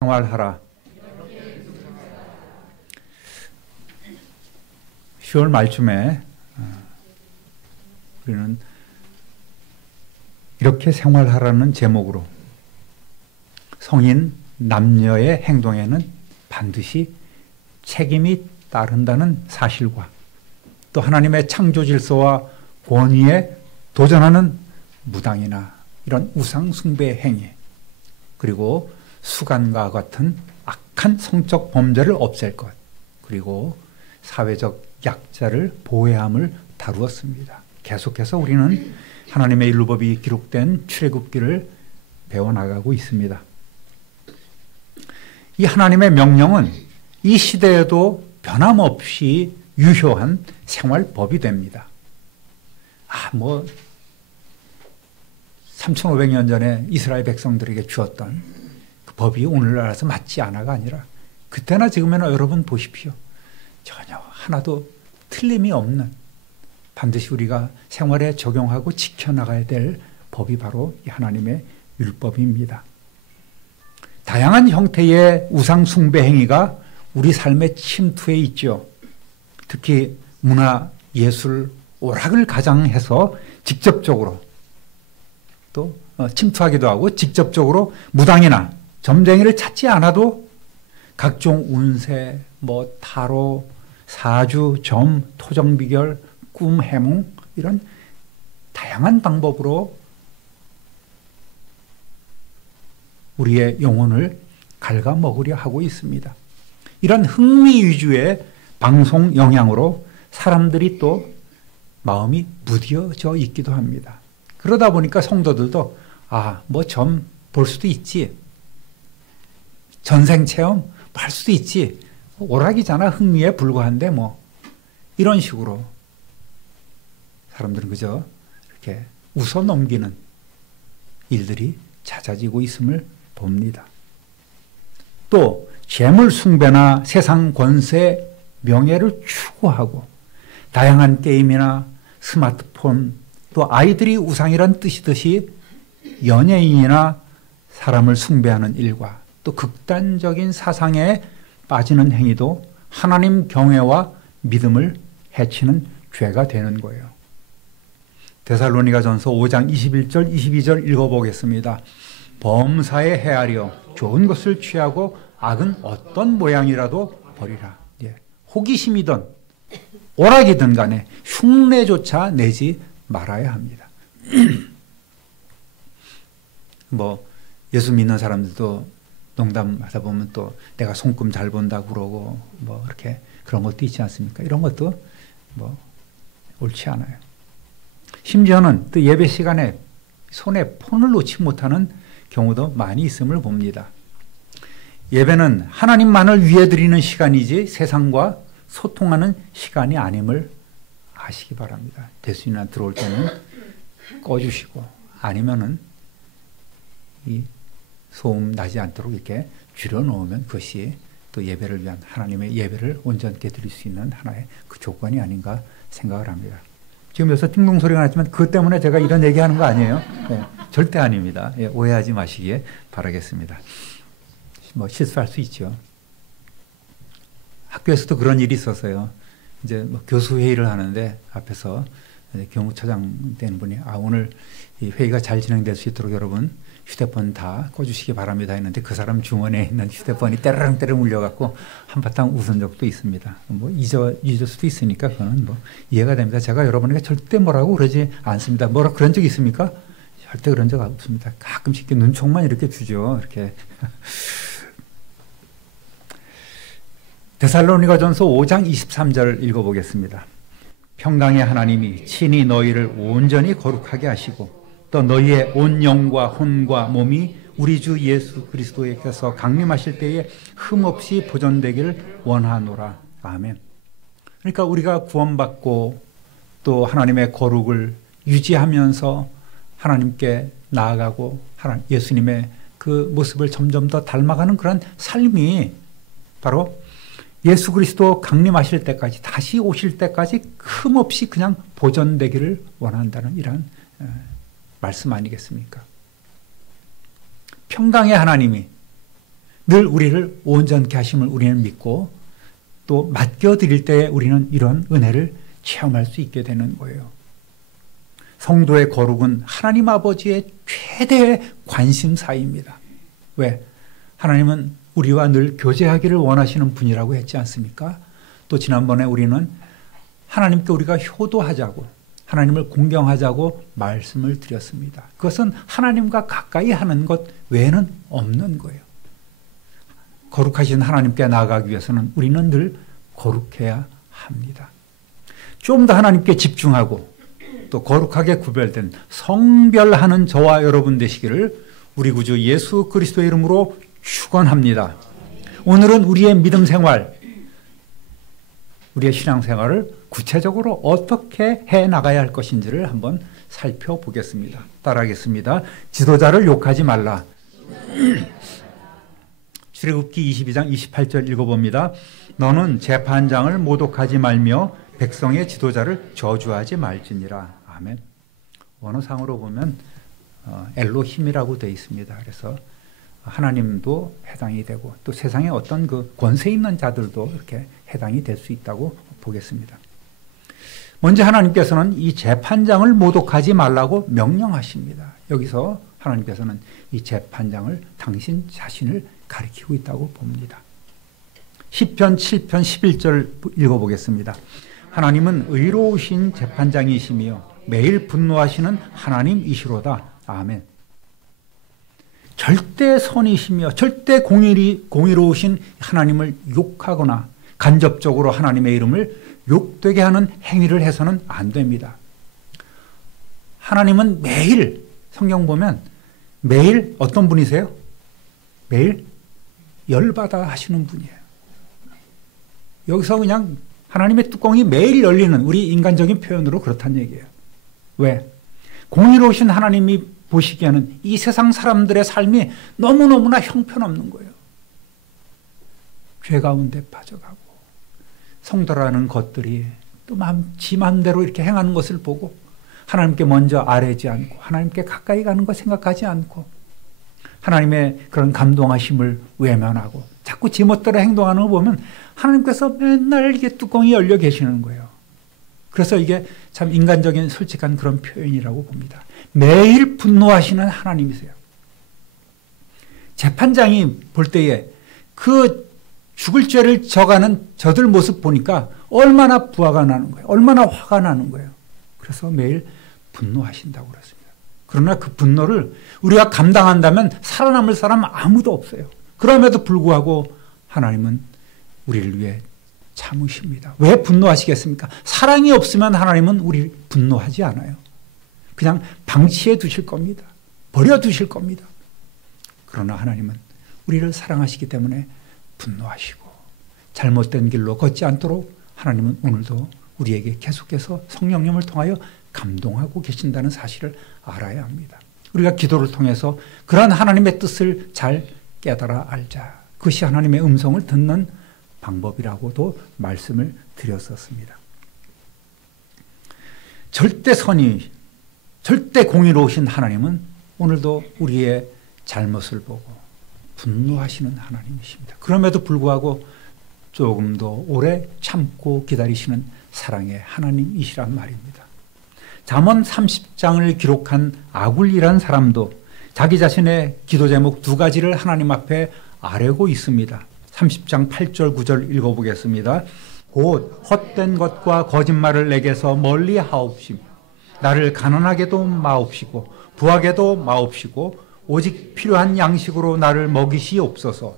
생활하라. 10월 말쯤에 우리는 이렇게 생활하라는 제목으로 성인 남녀의 행동에는 반드시 책임이 따른다는 사실과 또 하나님의 창조 질서와 권위에 도전하는 무당이나 이런 우상 숭배 행위, 그리고 수간과 같은 악한 성적 범죄를 없앨 것, 그리고 사회적 약자를 보호함을 다루었습니다. 계속해서 우리는 하나님의 율법이 기록된 출애굽기를 배워나가고 있습니다. 이 하나님의 명령은 이 시대에도 변함없이 유효한 생활법이 됩니다. 3,500년 전에 이스라엘 백성들에게 주었던 그 법이 오늘날에서 맞지 않아가 아니라 그때나 지금이나 여러분 보십시오. 전혀 하나도 틀림이 없는, 반드시 우리가 생활에 적용하고 지켜나가야 될 법이 바로 이 하나님의 율법입니다. 다양한 형태의 우상 숭배 행위가 우리 삶에 침투해 있죠. 특히 문화, 예술, 오락을 가장해서 직접적으로 또 침투하기도 하고, 직접적으로 무당이나 점쟁이를 찾지 않아도 각종 운세, 타로, 사주, 점, 토정비결, 꿈, 해몽, 이런 다양한 방법으로 우리의 영혼을 갉아먹으려 하고 있습니다. 이런 흥미 위주의 방송 영향으로 사람들이 또 마음이 무뎌져 있기도 합니다. 그러다 보니까 성도들도 점 볼 수도 있지, 전생 체험 할 수도 있지, 오락이잖아, 흥미에 불과한데 이런 식으로 사람들은 그저 이렇게 웃어 넘기는 일들이 잦아지고 있음을 봅니다. 또 재물 숭배나 세상 권세, 명예를 추구하고 다양한 게임이나 스마트폰, 또 아이들이 우상이란 뜻이듯이 연예인이나 사람을 숭배하는 일과 또 극단적인 사상에 빠지는 행위도 하나님 경외와 믿음을 해치는 죄가 되는 거예요. 데살로니가전서 5장 21절 22절 읽어보겠습니다. 범사에 헤아려 좋은 것을 취하고 악은 어떤 모양이라도 버리라. 호기심이든 오락이든 간에 흉내조차 내지 말아야 합니다. 예수 믿는 사람들도 농담하다 보면 또 내가 손금 잘 본다고 그러고 이렇게 그런 것도 있지 않습니까? 이런 것도 옳지 않아요. 심지어는 또 예배 시간에 손에 폰을 놓지 못하는 경우도 많이 있음을 봅니다. 예배는 하나님만을 위해 드리는 시간이지 세상과 소통하는 시간이 아님을 아시기 바랍니다. 대수님이나 들어올 때는 꺼주시고, 아니면은 이 소음 나지 않도록 이렇게 줄여놓으면 그것이 또 예배를 위한, 하나님의 예배를 온전케 드릴 수 있는 하나의 그 조건이 아닌가 생각을 합니다. 지금 여기서 띵동 소리가 났지만 그것 때문에 제가 이런 얘기하는 거 아니에요. 절대 아닙니다. 오해하지 마시기에 바라겠습니다. 실수할 수 있죠. 학교에서도 그런 일이 있었어요. 이제 교수 회의를 하는데 앞에서 교무처장 된 분이 오늘 이 회의가 잘 진행될 수 있도록 여러분 휴대폰 다 꺼주시기 바랍니다 했는데 그 사람 주머니에 있는 휴대폰이 때르릉 울려갖고 한바탕 웃은 적도 있습니다. 잊을 수도 있으니까 그거는 이해가 됩니다. 제가 여러분에게 절대 뭐라고 그러지 않습니다. 뭐라 그런 적 있습니까? 절대 그런 적 없습니다. 가끔씩 눈총만 이렇게 주죠. 이렇게. 데살로니가전서 5장 23절 읽어보겠습니다. 평강의 하나님이 친히 너희를 온전히 거룩하게 하시고 또 너희의 온 영과 혼과 몸이 우리 주 예수 그리스도에게서 강림하실 때에 흠없이 보존되기를 원하노라. 아멘. 그러니까 우리가 구원받고 또 하나님의 거룩을 유지하면서 하나님께 나아가고 예수님의 그 모습을 점점 더 닮아가는 그런 삶이 바로 예수 그리스도 강림하실 때까지, 다시 오실 때까지 흠없이 그냥 보존되기를 원한다는 이런 말씀 아니겠습니까? 평강의 하나님이 늘 우리를 온전케 하심을 우리는 믿고 또 맡겨드릴 때 우리는 이런 은혜를 체험할 수 있게 되는 거예요. 성도의 거룩은 하나님 아버지의 최대의 관심사입니다. 왜? 하나님은 우리와 늘 교제하기를 원하시는 분이라고 했지 않습니까? 또 지난번에 우리는 하나님께 우리가 효도하자고, 하나님을 공경하자고 말씀을 드렸습니다. 그것은 하나님과 가까이 하는 것 외에는 없는 거예요. 거룩하신 하나님께 나아가기 위해서는 우리는 늘 거룩해야 합니다. 좀 더 하나님께 집중하고 또 거룩하게 구별된 성별하는 저와 여러분 되시기를 우리 구주 예수 그리스도의 이름으로 축원합니다. 오늘은 우리의 믿음 생활, 우리의 신앙 생활을 구체적으로 어떻게 해 나가야 할 것인지를 한번 살펴보겠습니다. 따라하겠습니다. 지도자를 욕하지 말라. 출애굽기 22장 28절 읽어봅니다. 너는 재판장을 모독하지 말며 백성의 지도자를 저주하지 말지니라. 아멘. 원어상으로 보면 엘로힘이라고 되어 있습니다. 그래서 하나님도 해당이 되고 또 세상에 어떤 그 권세 있는 자들도 이렇게 해당이 될 수 있다고 보겠습니다. 먼저 하나님께서는 이 재판장을 모독하지 말라고 명령하십니다. 여기서 하나님께서는 이 재판장을 당신 자신을 가리키고 있다고 봅니다. 시편 7편 11절 읽어보겠습니다. 하나님은 의로우신 재판장이시며 매일 분노하시는 하나님이시로다. 아멘. 절대 선이시며 절대 공의로우신 하나님을 욕하거나 간접적으로 하나님의 이름을 욕되게 하는 행위를 해서는 안 됩니다. 하나님은 매일, 성경 보면 매일 어떤 분이세요? 매일 열받아 하시는 분이에요. 여기서 그냥 하나님의 뚜껑이 매일 열리는, 우리 인간적인 표현으로 그렇다는 얘기예요. 왜? 공의로우신 하나님이 보시기에는 이 세상 사람들의 삶이 너무너무나 형편없는 거예요. 죄 가운데 빠져가고 성도라는 것들이 또 지 맘대로 이렇게 행하는 것을 보고 하나님께 먼저 아뢰지 않고 하나님께 가까이 가는 거 생각하지 않고 하나님의 그런 감동하심을 외면하고 자꾸 지멋대로 행동하는 거 보면 하나님께서 맨날 이게 뚜껑이 열려 계시는 거예요. 그래서 이게 참 인간적인 솔직한 그런 표현이라고 봅니다. 매일 분노하시는 하나님이세요. 재판장이 볼 때에 그 죽을 죄를 져가는 저들 모습 보니까 얼마나 부하가 나는 거예요. 얼마나 화가 나는 거예요. 그래서 매일 분노하신다고 그랬습니다. 그러나 그 분노를 우리가 감당한다면 살아남을 사람 아무도 없어요. 그럼에도 불구하고 하나님은 우리를 위해 참으십니다. 왜 분노하시겠습니까? 사랑이 없으면 하나님은 우리 분노하지 않아요. 그냥 방치해 두실 겁니다. 버려 두실 겁니다. 그러나 하나님은 우리를 사랑하시기 때문에 분노하시고 잘못된 길로 걷지 않도록 하나님은 오늘도 우리에게 계속해서 성령님을 통하여 감동하고 계신다는 사실을 알아야 합니다. 우리가 기도를 통해서 그런 하나님의 뜻을 잘 깨달아 알자. 그것이 하나님의 음성을 듣는 방법이라고도 말씀을 드렸었습니다. 절대 선이, 절대 공의로우신 하나님은 오늘도 우리의 잘못을 보고 분노하시는 하나님이십니다. 그럼에도 불구하고 조금 더 오래 참고 기다리시는 사랑의 하나님이시란 말입니다. 잠언 30장을 기록한 아굴이라는 사람도 자기 자신의 기도 제목 두 가지를 하나님 앞에 아뢰고 있습니다. 30장 8절 9절 읽어보겠습니다. 곧 헛된 것과 거짓말을 내게서 멀리 하옵시며 나를 가난하게도 마옵시고 부하게도 마옵시고 오직 필요한 양식으로 나를 먹이시옵소서.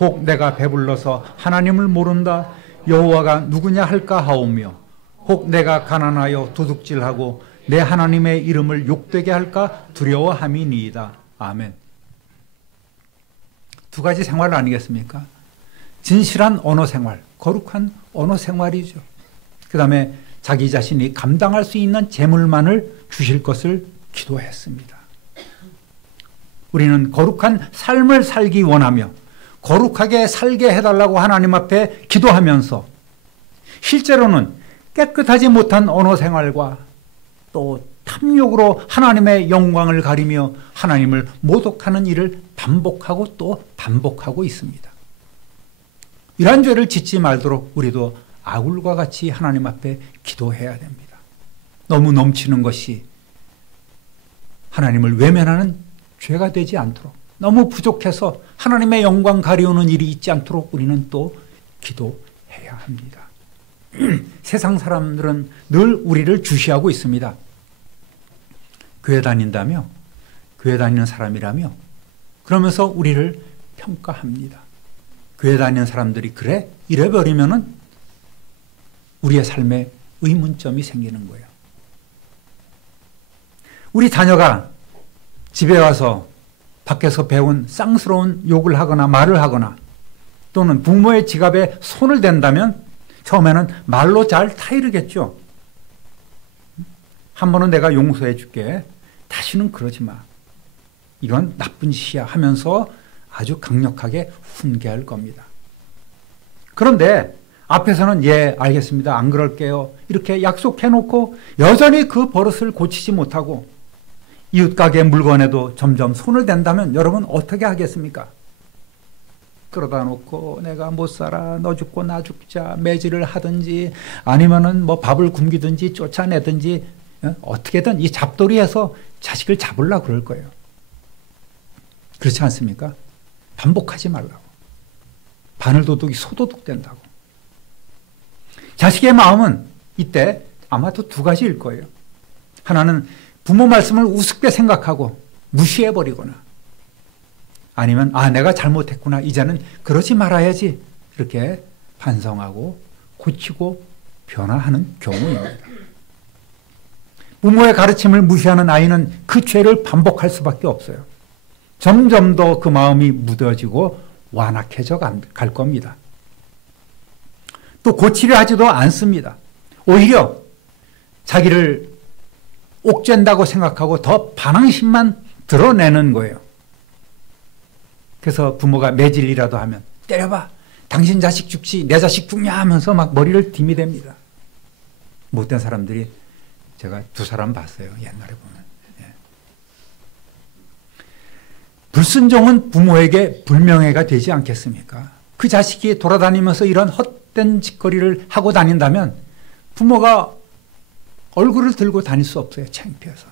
혹 내가 배불러서 하나님을 모른다 여호와가 누구냐 할까 하오며 혹 내가 가난하여 도둑질하고 내 하나님의 이름을 욕되게 할까 두려워함이니이다. 아멘. 두 가지 생활 아니겠습니까? 진실한 언어 생활, 거룩한 언어 생활이죠. 그 다음에 자기 자신이 감당할 수 있는 재물만을 주실 것을 기도했습니다. 우리는 거룩한 삶을 살기 원하며 거룩하게 살게 해달라고 하나님 앞에 기도하면서 실제로는 깨끗하지 못한 언어 생활과 또 탐욕으로 하나님의 영광을 가리며 하나님을 모독하는 일을 반복하고 또 반복하고 있습니다. 이러한 죄를 짓지 말도록 우리도 아굴과 같이 하나님 앞에 기도해야 됩니다. 너무 넘치는 것이 하나님을 외면하는 죄가 되지 않도록, 너무 부족해서 하나님의 영광 가리우는 일이 있지 않도록 우리는 또 기도해야 합니다. 세상 사람들은 늘 우리를 주시하고 있습니다. 교회 다닌다며, 교회 다니는 사람이라며, 그러면서 우리를 평가합니다. 교회 다니는 사람들이 그래? 이래버리면은 우리의 삶에 의문점이 생기는 거예요. 우리 자녀가 집에 와서 밖에서 배운 쌍스러운 욕을 하거나 말을 하거나 또는 부모의 지갑에 손을 댄다면 처음에는 말로 잘 타이르겠죠. 한 번은 내가 용서해 줄게. 다시는 그러지 마. 이건 나쁜 짓이야 하면서 아주 강력하게 훈계할 겁니다. 그런데 앞에서는 예, 알겠습니다. 안 그럴게요. 이렇게 약속해놓고 여전히 그 버릇을 고치지 못하고 이웃 가게 물건에도 점점 손을 댄다면 여러분 어떻게 하겠습니까? 끌어다 놓고 내가 못 살아, 너 죽고 나 죽자, 매질을 하든지 아니면은 뭐 밥을 굶기든지 쫓아내든지 어떻게든 이 잡돌이해서 자식을 잡으려고 그럴 거예요. 그렇지 않습니까? 반복하지 말라고. 바늘도둑이 소도둑 된다고. 자식의 마음은 이때 아마도 두 가지일 거예요. 하나는 부모 말씀을 우습게 생각하고 무시해버리거나 아니면 내가 잘못했구나. 이제는 그러지 말아야지. 이렇게 반성하고 고치고 변화하는 경우입니다. 부모의 가르침을 무시하는 아이는 그 죄를 반복할 수밖에 없어요. 점점 더 그 마음이 무뎌지고 완악해져 갈 겁니다. 또 고치려 하지도 않습니다. 오히려 자기를 옥죄한다고 생각하고 더 반항심만 드러내는 거예요. 그래서 부모가 매질이라도 하면 때려봐. 당신 자식 죽지 내 자식 죽냐 하면서 막 머리를 들이댑니다. 못된 사람들이 제가 두 사람 봤어요. 옛날에 보면. 예. 불순종은 부모에게 불명예가 되지 않겠습니까? 그 자식이 돌아다니면서 이런 헛된 짓거리를 하고 다닌다면 부모가 얼굴을 들고 다닐 수 없어요. 창피해서.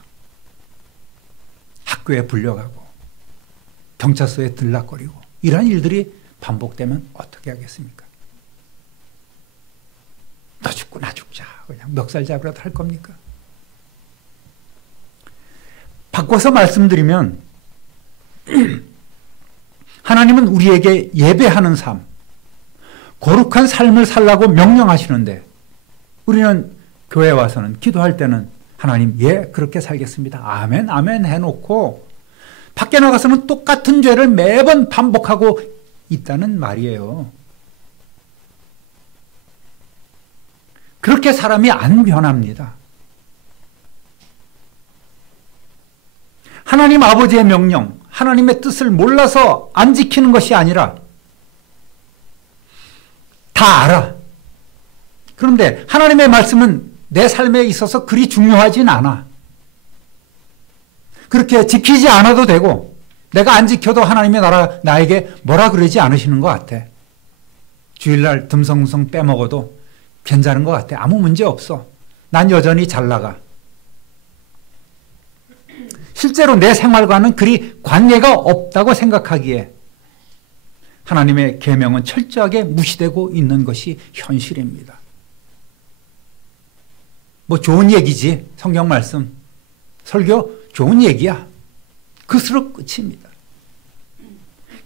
학교에 불려가고 경찰서에 들락거리고 이러한 일들이 반복되면 어떻게 하겠습니까? 너 죽고 나 죽자. 그냥 멱살 잡으라도 할 겁니까? 바꿔서 말씀드리면 하나님은 우리에게 예배하는 삶, 거룩한 삶을 살라고 명령하시는데 우리는 교회에 와서는 기도할 때는 하나님 예 그렇게 살겠습니다. 아멘 아멘 해놓고 밖에 나가서는 똑같은 죄를 매번 반복하고 있다는 말이에요. 그렇게 사람이 안 변합니다. 하나님 아버지의 명령, 하나님의 뜻을 몰라서 안 지키는 것이 아니라 다 알아. 그런데 하나님의 말씀은 내 삶에 있어서 그리 중요하진 않아. 그렇게 지키지 않아도 되고 내가 안 지켜도 하나님의 나에게 뭐라 그러지 않으시는 것 같아. 주일날 듬성듬성 빼먹어도 괜찮은 것 같아. 아무 문제 없어. 난 여전히 잘 나가. 실제로 내 생활과는 그리 관계가 없다고 생각하기에 하나님의 계명은 철저하게 무시되고 있는 것이 현실입니다. 뭐 좋은 얘기지. 성경 말씀. 설교 좋은 얘기야. 그것으로 끝입니다.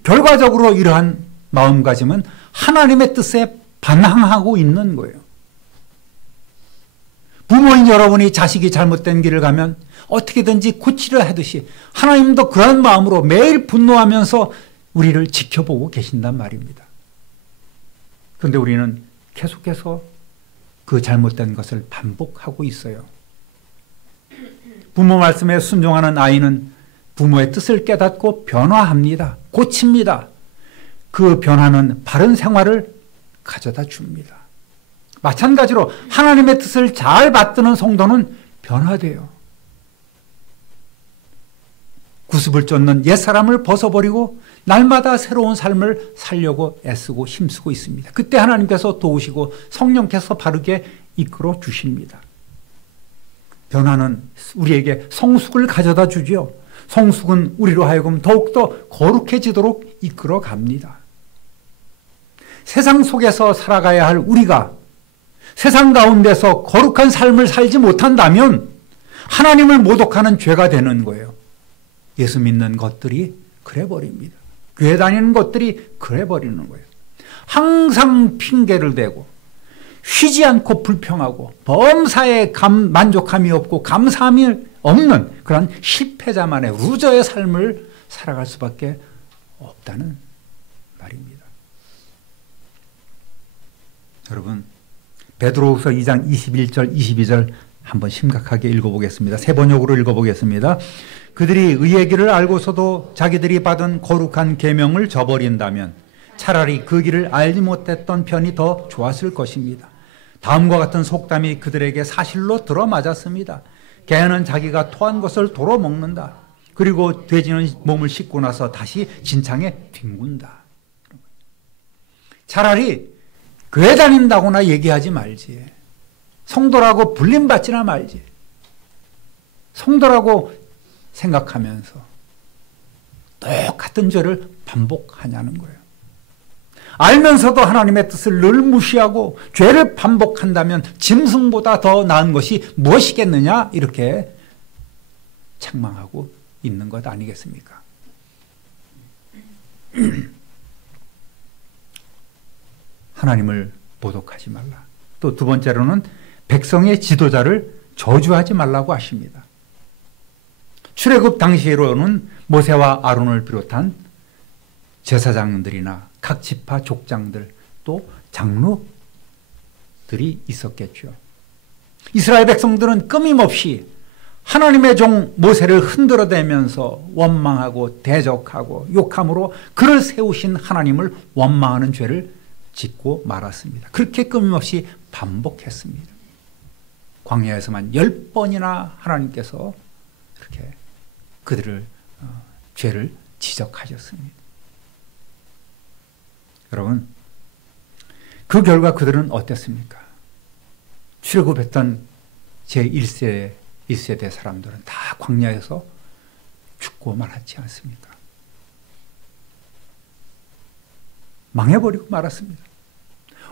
결과적으로 이러한 마음가짐은 하나님의 뜻에 반항하고 있는 거예요. 부모인 여러분이 자식이 잘못된 길을 가면 어떻게든지 고치려 하듯이 하나님도 그런 마음으로 매일 분노하면서 우리를 지켜보고 계신단 말입니다. 그런데 우리는 계속해서 그 잘못된 것을 반복하고 있어요. 부모 말씀에 순종하는 아이는 부모의 뜻을 깨닫고 변화합니다. 고칩니다. 그 변화는 바른 생활을 가져다 줍니다. 마찬가지로 하나님의 뜻을 잘 받드는 성도는 변화돼요. 부습을 쫓는 옛사람을 벗어버리고 날마다 새로운 삶을 살려고 애쓰고 힘쓰고 있습니다. 그때 하나님께서 도우시고 성령께서 바르게 이끌어 주십니다. 변화는 우리에게 성숙을 가져다 주죠. 성숙은 우리로 하여금 더욱더 거룩해지도록 이끌어 갑니다. 세상 속에서 살아가야 할 우리가 세상 가운데서 거룩한 삶을 살지 못한다면 하나님을 모독하는 죄가 되는 거예요. 예수 믿는 것들이 그래 버립니다. 교회 다니는 것들이 그래 버리는 거예요. 항상 핑계를 대고 쉬지 않고 불평하고 범사에 만족함이 없고 감사함이 없는 그런 실패자만의 루저의 삶을 살아갈 수밖에 없다는 말입니다. 여러분, 베드로후서 2장 21절 22절 한번 심각하게 읽어보겠습니다. 세 번역으로 읽어보겠습니다. 그들이 의의 길을 알고서도 자기들이 받은 거룩한 계명을 저버린다면 차라리 그 길을 알지 못했던 편이 더 좋았을 것입니다. 다음과 같은 속담이 그들에게 사실로 들어맞았습니다. 개는 자기가 토한 것을 도로 먹는다. 그리고 돼지는 몸을 씻고 나서 다시 진창에 뒹군다. 차라리 교회 다닌다고나 얘기하지 말지. 성도라고 불림받지나 말지. 성도라고 생각하면서 똑같은 죄를 반복하냐는 거예요. 알면서도 하나님의 뜻을 늘 무시하고 죄를 반복한다면 짐승보다 더 나은 것이 무엇이겠느냐 이렇게 책망하고 있는 것 아니겠습니까? 하나님을 모독하지 말라. 또 두 번째로는 백성의 지도자를 저주하지 말라고 하십니다. 출애굽 당시로는 모세와 아론을 비롯한 제사장들이나 각 지파 족장들 또 장로들이 있었겠죠. 이스라엘 백성들은 끊임없이 하나님의 종 모세를 흔들어대면서 원망하고 대적하고 욕함으로 그를 세우신 하나님을 원망하는 죄를 짓고 말았습니다. 그렇게 끊임없이 반복했습니다. 광야에서만 10번이나 하나님께서 이렇게 그들을 죄를 지적하셨습니다. 여러분, 그 결과 그들은 어땠습니까? 출애굽했던 제1세대 사람들은 다 광야에서 죽고 말았지 않습니까? 망해버리고 말았습니다.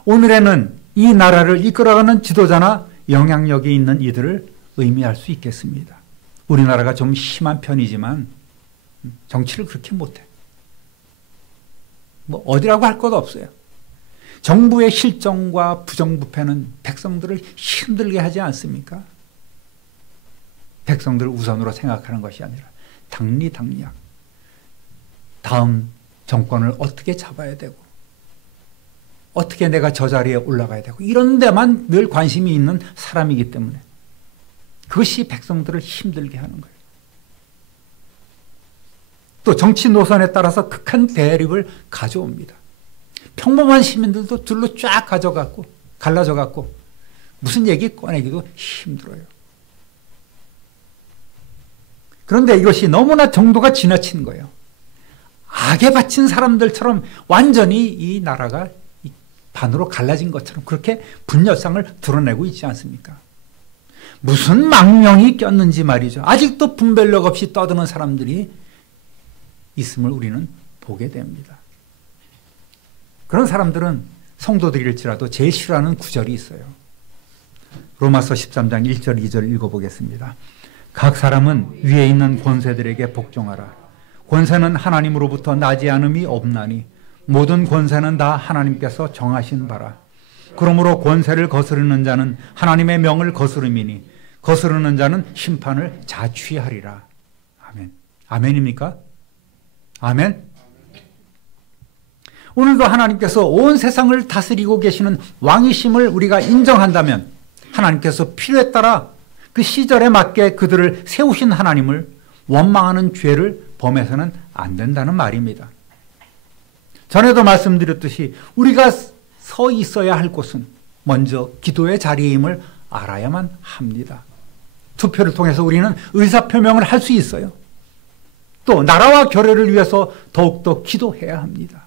오늘에는 이 나라를 이끌어가는 지도자나 영향력이 있는 이들을 의미할 수 있겠습니다. 우리나라가 좀 심한 편이지만 정치를 그렇게 못해. 뭐 어디라고 할 것도 없어요. 정부의 실정과 부정부패는 백성들을 힘들게 하지 않습니까? 백성들을 우선으로 생각하는 것이 아니라 당리당략. 다음 정권을 어떻게 잡아야 되고 어떻게 내가 저 자리에 올라가야 되고 이런 데만 늘 관심이 있는 사람이기 때문에 그것이 백성들을 힘들게 하는 거예요. 또 정치 노선에 따라서 극한 대립을 가져옵니다. 평범한 시민들도 둘로 쫙 갈라져갖고 무슨 얘기 꺼내기도 힘들어요. 그런데 이것이 너무나 정도가 지나친 거예요. 악에 바친 사람들처럼 완전히 이 나라가 반으로 갈라진 것처럼 그렇게 분열상을 드러내고 있지 않습니까? 무슨 망령이 꼈는지 말이죠. 아직도 분별력 없이 떠드는 사람들이 있음을 우리는 보게 됩니다. 그런 사람들은 성도들일지라도 제일 싫어하는 구절이 있어요. 로마서 13장 1절 2절 읽어보겠습니다. 각 사람은 위에 있는 권세들에게 복종하라. 권세는 하나님으로부터 나지 않음이 없나니 모든 권세는 다 하나님께서 정하신 바라. 그러므로 권세를 거스르는 자는 하나님의 명을 거스름이니 거스르는 자는 심판을 자취하리라. 아멘. 아멘입니까? 아멘. 오늘도 하나님께서 온 세상을 다스리고 계시는 왕이심을 우리가 인정한다면 하나님께서 필요에 따라 그 시절에 맞게 그들을 세우신 하나님을 원망하는 죄를 범해서는 안 된다는 말입니다. 전에도 말씀드렸듯이 우리가 서 있어야 할 곳은 먼저 기도의 자리임을 알아야만 합니다. 투표를 통해서 우리는 의사표명을 할 수 있어요. 또 나라와 교회를 위해서 더욱더 기도해야 합니다.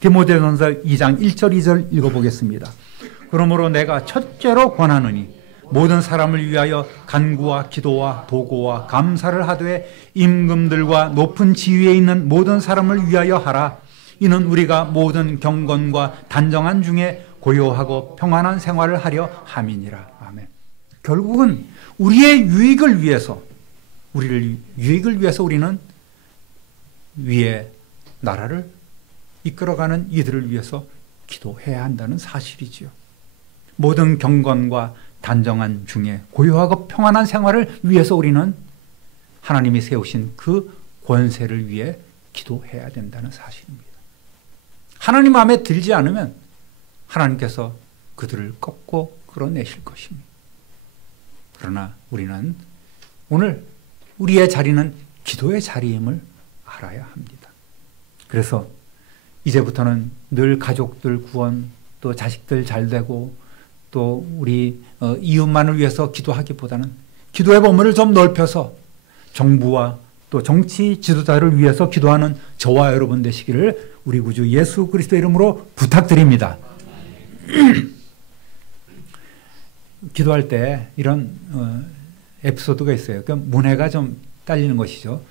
디모데전서 2장 1절 2절 읽어보겠습니다. 그러므로 내가 첫째로 권하노니 모든 사람을 위하여 간구와 기도와 도고와 감사를 하되 임금들과 높은 지위에 있는 모든 사람을 위하여 하라. 이는 우리가 모든 경건과 단정한 중에 고요하고 평안한 생활을 하려 함이니라. 아멘. 결국은 우리의 유익을 위해서, 우리는 위에 나라를 이끌어가는 이들을 위해서 기도해야 한다는 사실이지요. 모든 경건과 단정한 중에 고요하고 평안한 생활을 위해서 우리는 하나님이 세우신 그 권세를 위해 기도해야 된다는 사실입니다. 하나님 마음에 들지 않으면 하나님께서 그들을 꺾고 끌어내실 것입니다. 그러나 우리는 오늘 우리의 자리는 기도의 자리임을 알아야 합니다. 그래서 이제부터는 늘 가족들 구원, 또 자식들 잘 되고, 또 우리 이웃만을 위해서 기도하기보다는 기도의 범위를 좀 넓혀서 정부와 또 정치 지도자를 위해서 기도하는 저와 여러분 되시기를 우리 구주 예수 그리스도 이름으로 부탁드립니다. 기도할 때 이런 에피소드가 있어요. 그 문해가 좀 딸리는 것이죠.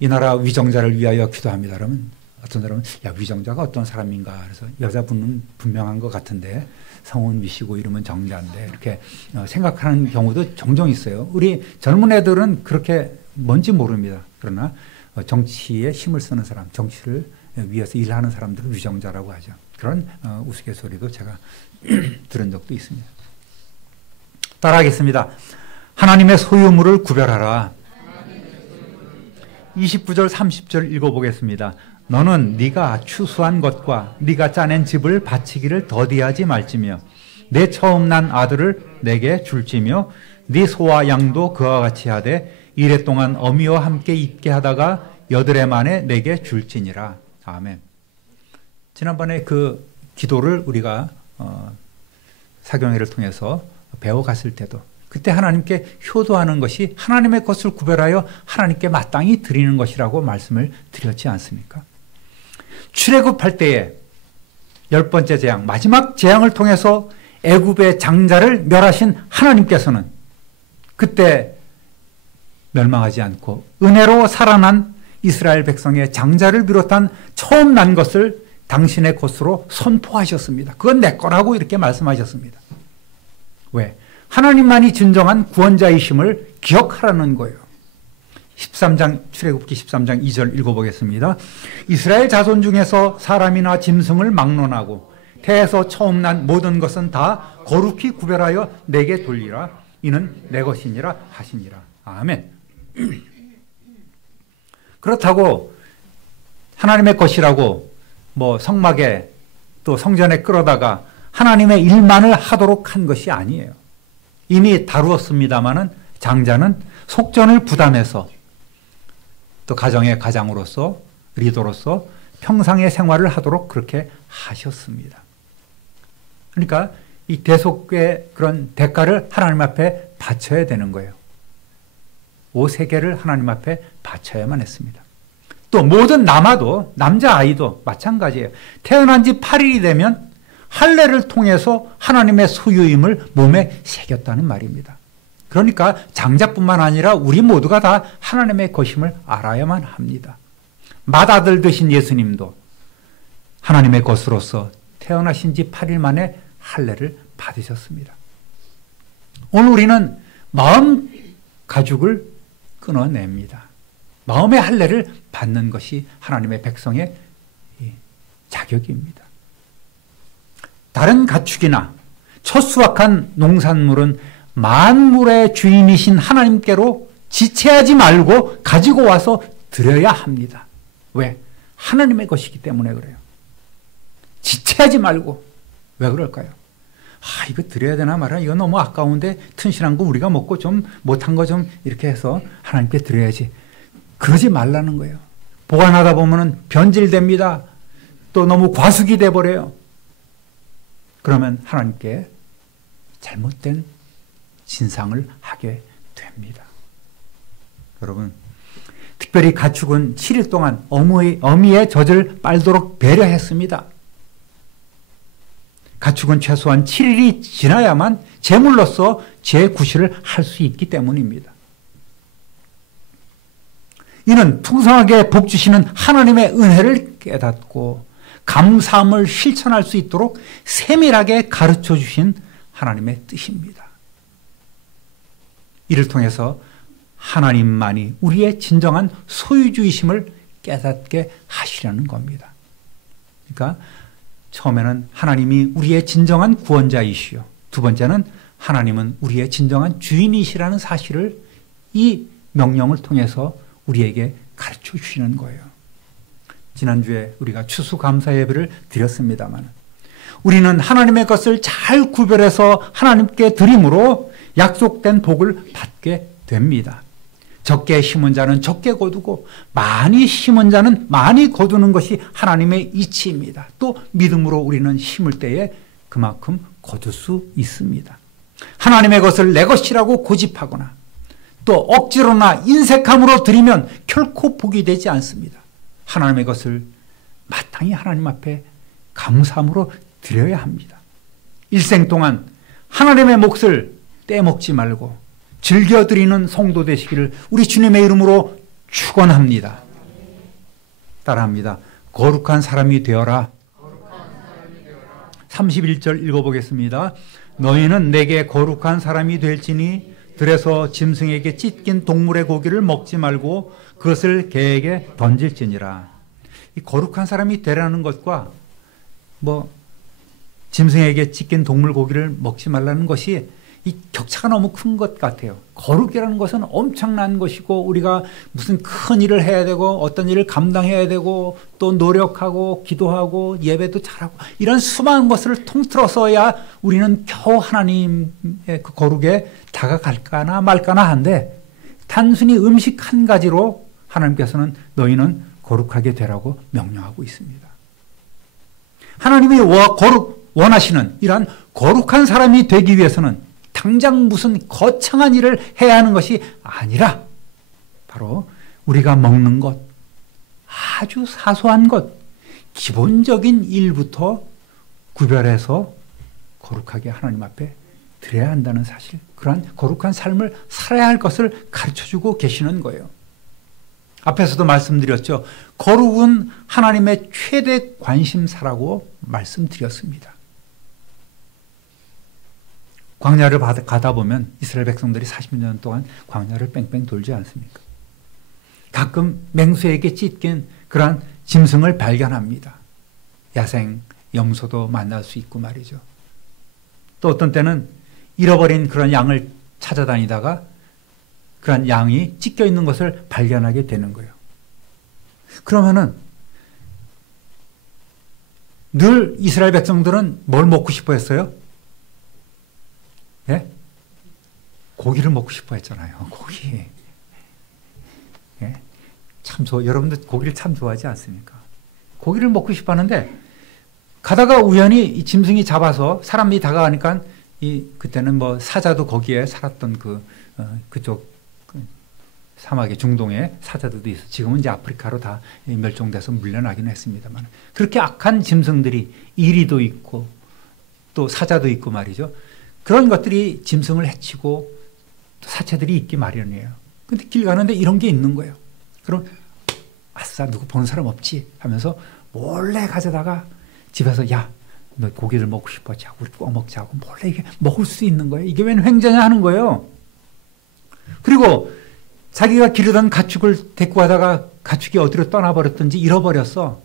이 나라 위정자를 위하여 기도합니다. 그러면 어떤 사람은 야, 위정자가 어떤 사람인가? 그래서 여자분은 분명한 것 같은데 성은 위시고 이름은 정자인데 이렇게 생각하는 경우도 종종 있어요. 우리 젊은 애들은 그렇게 뭔지 모릅니다. 그러나 정치에 힘을 쓰는 사람, 정치를 위해서 일하는 사람들을 위정자라고 하죠. 그런 우스갯소리도 제가 들은 적도 있습니다. 따라하겠습니다. 하나님의 소유물을 구별하라. 29절 30절 읽어보겠습니다. 너는 네가 추수한 것과 네가 짜낸 집을 바치기를 더디하지 말지며 내 처음 난 아들을 내게 줄지며 네 소와 양도 그와 같이 하되 이래 동안 어미와 함께 있게 하다가 여드레 만에 내게 줄지니라. 아멘. 지난번에 그 기도를 우리가 사경회를 통해서 배워갔을 때도 그때 하나님께 효도하는 것이 하나님의 것을 구별하여 하나님께 마땅히 드리는 것이라고 말씀을 드렸지 않습니까? 출애굽할 때에 10번째 재앙, 마지막 재앙을 통해서 애굽의 장자를 멸하신 하나님께서는 그때 멸망하지 않고 은혜로 살아난 이스라엘 백성의 장자를 비롯한 처음 난 것을 당신의 것으로 선포하셨습니다. 그건 내 거라고 이렇게 말씀하셨습니다. 왜? 하나님만이 진정한 구원자이심을 기억하라는 거예요. 13장 출애굽기 13장 2절 읽어보겠습니다. 이스라엘 자손 중에서 사람이나 짐승을 막론하고 태에서 처음 난 모든 것은 다 거룩히 구별하여 내게 돌리라. 이는 내 것이니라 하시니라. 아멘. 그렇다고 하나님의 것이라고 뭐 성막에 또 성전에 끌어다가 하나님의 일만을 하도록 한 것이 아니에요. 이미 다루었습니다마는 장자는 속전을 부담해서 또 가정의 가장으로서 리더로서 평상의 생활을 하도록 그렇게 하셨습니다. 그러니까 이 대속의 그런 대가를 하나님 앞에 바쳐야 되는 거예요. 5세계를 하나님 앞에 바쳐야만 했습니다. 또 모든 남아도 남자아이도 마찬가지예요. 태어난 지 8일이 되면 할례를 통해서 하나님의 소유임을 몸에 새겼다는 말입니다. 그러니까 장자뿐만 아니라 우리 모두가 다 하나님의 것임을 알아야만 합니다. 맏아들 되신 예수님도 하나님의 것으로서 태어나신 지 8일 만에 할례를 받으셨습니다. 오늘 우리는 마음 가죽을 끊어냅니다. 마음의 할례를 받는 것이 하나님의 백성의 자격입니다. 다른 가축이나 첫 수확한 농산물은 만물의 주인이신 하나님께로 지체하지 말고 가지고 와서 드려야 합니다. 왜? 하나님의 것이기 때문에 그래요. 지체하지 말고. 왜 그럴까요? 이거 드려야 되나 말이야. 이거 너무 아까운데 튼실한 거 우리가 먹고 좀 못한 거 좀 이렇게 해서 하나님께 드려야지. 그러지 말라는 거예요. 보관하다 보면 변질됩니다. 또 너무 과숙이 돼버려요. 그러면 하나님께 잘못된 신상을 하게 됩니다. 여러분, 특별히 가축은 7일 동안 어미의 젖을 빨도록 배려했습니다. 가축은 최소한 7일이 지나야만 제물로서 제구실을 할 수 있기 때문입니다. 이는 풍성하게 복 주시는 하나님의 은혜를 깨닫고 감사함을 실천할 수 있도록 세밀하게 가르쳐 주신 하나님의 뜻입니다. 이를 통해서 하나님만이 우리의 진정한 소유주이심을 깨닫게 하시려는 겁니다. 그러니까 처음에는 하나님이 우리의 진정한 구원자이시요, 두 번째는 하나님은 우리의 진정한 주인이시라는 사실을 이 명령을 통해서 우리에게 가르쳐 주시는 거예요. 지난주에 우리가 추수감사 예배를 드렸습니다만 우리는 하나님의 것을 잘 구별해서 하나님께 드림으로 약속된 복을 받게 됩니다. 적게 심은 자는 적게 거두고 많이 심은 자는 많이 거두는 것이 하나님의 이치입니다. 또 믿음으로 우리는 심을 때에 그만큼 거둘 수 있습니다. 하나님의 것을 내 것이라고 고집하거나 또 억지로나 인색함으로 드리면 결코 복이 되지 않습니다. 하나님의 것을 마땅히 하나님 앞에 감사함으로 드려야 합니다. 일생 동안 하나님의 몫을 떼먹지 말고 즐겨드리는 성도 되시기를 우리 주님의 이름으로 축원합니다. 따라합니다. 거룩한 사람이 되어라. 31절 읽어보겠습니다. 너희는 내게 거룩한 사람이 될지니 들에서 짐승에게 찢긴 동물의 고기를 먹지 말고 그것을 개에게 던질지니라. 이 거룩한 사람이 되라는 것과 짐승에게 찢긴 동물 고기를 먹지 말라는 것이 이 격차가 너무 큰 것 같아요. 거룩이라는 것은 엄청난 것이고 우리가 무슨 큰 일을 해야 되고 어떤 일을 감당해야 되고 또 노력하고 기도하고 예배도 잘하고 이런 수많은 것을 통틀어서야 우리는 겨우 하나님의 그 거룩에 다가갈까나 말까나 한데 단순히 음식 한 가지로 하나님께서는 너희는 거룩하게 되라고 명령하고 있습니다. 하나님이 원하시는 이러한 거룩한 사람이 되기 위해서는 당장 무슨 거창한 일을 해야 하는 것이 아니라 바로 우리가 먹는 것, 아주 사소한 것, 기본적인 일부터 구별해서 거룩하게 하나님 앞에 드려야 한다는 사실, 그러한 거룩한 삶을 살아야 할 것을 가르쳐주고 계시는 거예요. 앞에서도 말씀드렸죠. 거룩은 하나님의 최대 관심사라고 말씀드렸습니다. 광야를 가다 보면 이스라엘 백성들이 40년 동안 광야를 뺑뺑 돌지 않습니까? 가끔 맹수에게 찢긴 그러한 짐승을 발견합니다. 야생 염소도 만날 수 있고 말이죠. 또 어떤 때는 잃어버린 그런 양을 찾아다니다가 그런 양이 찢겨 있는 것을 발견하게 되는 거예요. 그러면은 늘 이스라엘 백성들은 뭘 먹고 싶어 했어요? 예? 고기를 먹고 싶어 했잖아요. 고기. 예? 여러분들 고기를 참 좋아하지 않습니까? 고기를 먹고 싶어 하는데 가다가 우연히 이 짐승이 잡아서 사람들이 다가가니까 그때는 사자도 거기에 살았던 그쪽 사막의 중동에 사자들도 있어. 지금은 이제 아프리카로 다 멸종돼서 물려나긴 했습니다만 그렇게 악한 짐승들이 이리도 있고 또 사자도 있고 말이죠. 그런 것들이 짐승을 해치고 사체들이 있기 마련이에요. 근데 길 가는데 이런 게 있는 거예요. 그럼 아싸 누구 보는 사람 없지 하면서 몰래 가져다가 집에서 야 너 고기를 먹고 싶어 자고 우리 꼭 먹자고 몰래 이게 먹을 수 있는 거예요. 이게 웬 횡재냐 하는 거예요. 그리고 자기가 기르던 가축을 데리고 가다가 가축이 어디로 떠나버렸든지 잃어버렸어.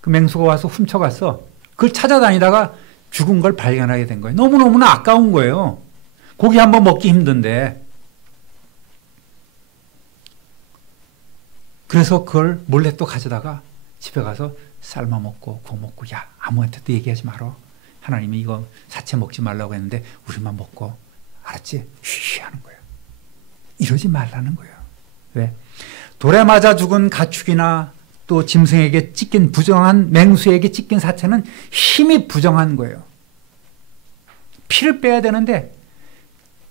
그 맹수가 와서 훔쳐갔어. 그걸 찾아다니다가 죽은 걸 발견하게 된 거예요. 너무너무나 아까운 거예요. 고기 한번 먹기 힘든데. 그래서 그걸 몰래 또 가져다가 집에 가서 삶아 먹고 구워 먹고 야 아무한테도 얘기하지 마라. 하나님이 이거 사체 먹지 말라고 했는데 우리만 먹고 알았지? 쉬쉬 하는 거예요. 이러지 말라는 거예요. 왜? 돌에 맞아 죽은 가축이나 또 짐승에게 찢긴 부정한 맹수에게 찢긴 사체는 힘이 부정한 거예요. 피를 빼야 되는데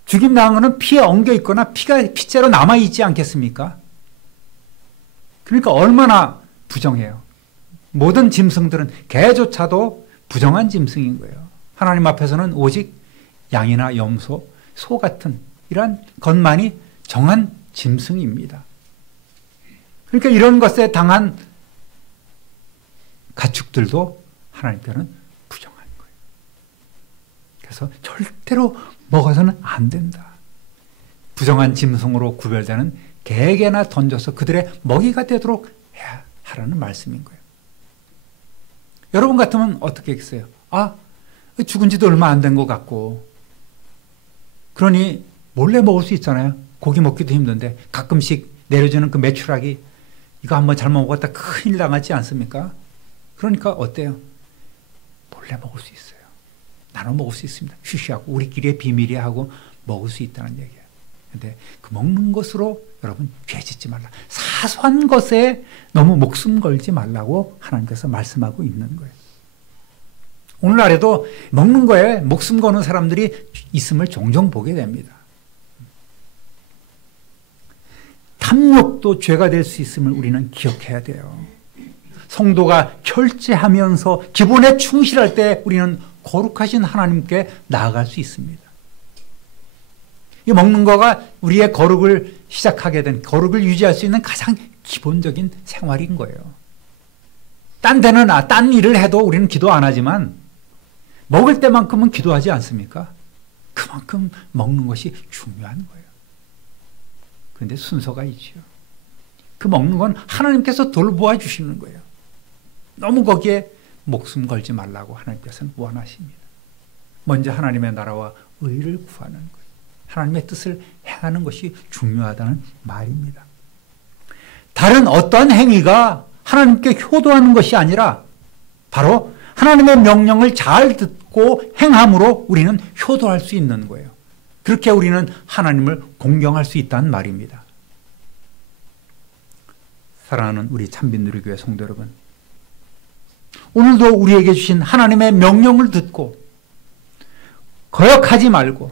죽임 당한 거는 피에 엉겨 있거나 피가 피째로 남아 있지 않겠습니까? 그러니까 얼마나 부정해요. 모든 짐승들은 개조차도 부정한 짐승인 거예요. 하나님 앞에서는 오직 양이나 염소, 소 같은 이러한 것만이 정한 짐승입니다. 그러니까 이런 것에 당한 가축들도 하나님께는 부정한 거예요. 그래서 절대로 먹어서는 안 된다. 부정한 짐승으로 구별되는 개개나 던져서 그들의 먹이가 되도록 해야 하라는 말씀인 거예요. 여러분 같으면 어떻게 했어요? 죽은 지도 얼마 안 된 것 같고, 그러니 몰래 먹을 수 있잖아요. 고기 먹기도 힘든데 가끔씩 내려주는 그 메추라기, 이거 한번 잘못 먹었다 큰일 나가지 않습니까? 그러니까 어때요? 몰래 먹을 수 있어요. 나눠 먹을 수 있습니다. 쉬쉬하고 우리끼리의 비밀이야 하고 먹을 수 있다는 얘기예요. 근데 그 먹는 것으로 여러분 죄 짓지 말라. 사소한 것에 너무 목숨 걸지 말라고 하나님께서 말씀하고 있는 거예요. 오늘날에도 먹는 거에 목숨 거는 사람들이 있음을 종종 보게 됩니다. 탐욕도 죄가 될 수 있음을 우리는 기억해야 돼요. 성도가 결제하면서 기본에 충실할 때 우리는 거룩하신 하나님께 나아갈 수 있습니다. 이 먹는 거가 우리의 거룩을 시작하게 된, 거룩을 유지할 수 있는 가장 기본적인 생활인 거예요. 딴 데는 딴 일을 해도 우리는 기도 안 하지만 먹을 때만큼은 기도하지 않습니까? 그만큼 먹는 것이 중요한 거예요. 그런데 순서가 있죠. 그 먹는 건 하나님께서 돌보아 주시는 거예요. 너무 거기에 목숨 걸지 말라고 하나님께서는 원하십니다. 먼저 하나님의 나라와 의를 구하는 거예요. 하나님의 뜻을 행하는 것이 중요하다는 말입니다. 다른 어떤 행위가 하나님께 효도하는 것이 아니라 바로 하나님의 명령을 잘 듣고 행함으로 우리는 효도할 수 있는 거예요. 그렇게 우리는 하나님을 공경할 수 있다는 말입니다. 사랑하는 우리 참빈누리교회 성도 여러분, 오늘도 우리에게 주신 하나님의 명령을 듣고 거역하지 말고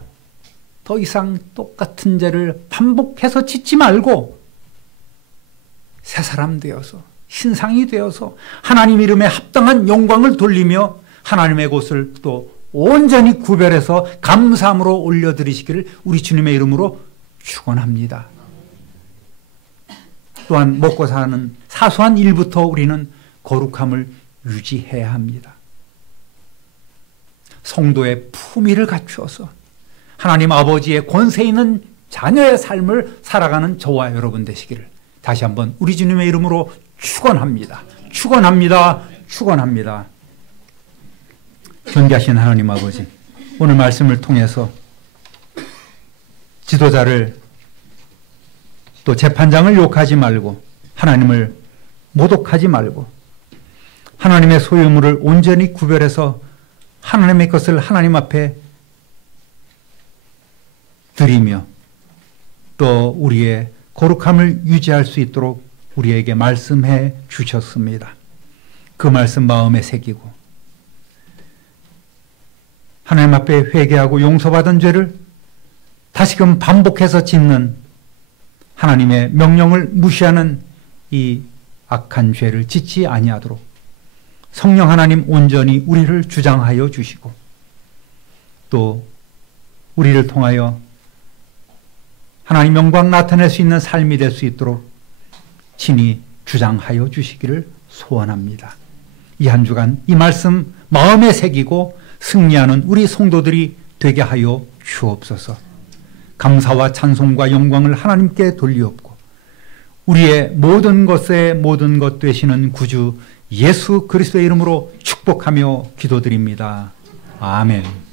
더 이상 똑같은 죄를 반복해서 짓지 말고 새 사람 되어서 신상이 되어서 하나님 이름에 합당한 영광을 돌리며 하나님의 곳을 또 온전히 구별해서 감사함으로 올려드리시기를 우리 주님의 이름으로 축원합니다. 또한 먹고 사는 사소한 일부터 우리는 거룩함을 유지해야 합니다. 성도의 품위를 갖추어서 하나님 아버지의 권세 있는 자녀의 삶을 살아가는 저와 여러분 되시기를 다시 한번 우리 주님의 이름으로 축원합니다. 축원합니다. 축원합니다. 존귀하신 하나님 아버지, 오늘 말씀을 통해서 지도자를 또 재판장을 욕하지 말고 하나님을 모독하지 말고 하나님의 소유물을 온전히 구별해서 하나님의 것을 하나님 앞에 드리며 또 우리의 거룩함을 유지할 수 있도록 우리에게 말씀해 주셨습니다. 그 말씀 마음에 새기고 하나님 앞에 회개하고 용서받은 죄를 다시금 반복해서 짓는 하나님의 명령을 무시하는 이 악한 죄를 짓지 아니하도록 성령 하나님 온전히 우리를 주장하여 주시고 또 우리를 통하여 하나님 영광 나타낼 수 있는 삶이 될 수 있도록 친히 주장하여 주시기를 소원합니다. 이 한 주간 이 말씀 마음에 새기고 승리하는 우리 성도들이 되게 하여 주옵소서. 감사와 찬송과 영광을 하나님께 돌리옵고 우리의 모든 것의 모든 것 되시는 구주 예수 그리스도의 이름으로 축복하며 기도드립니다. 아멘.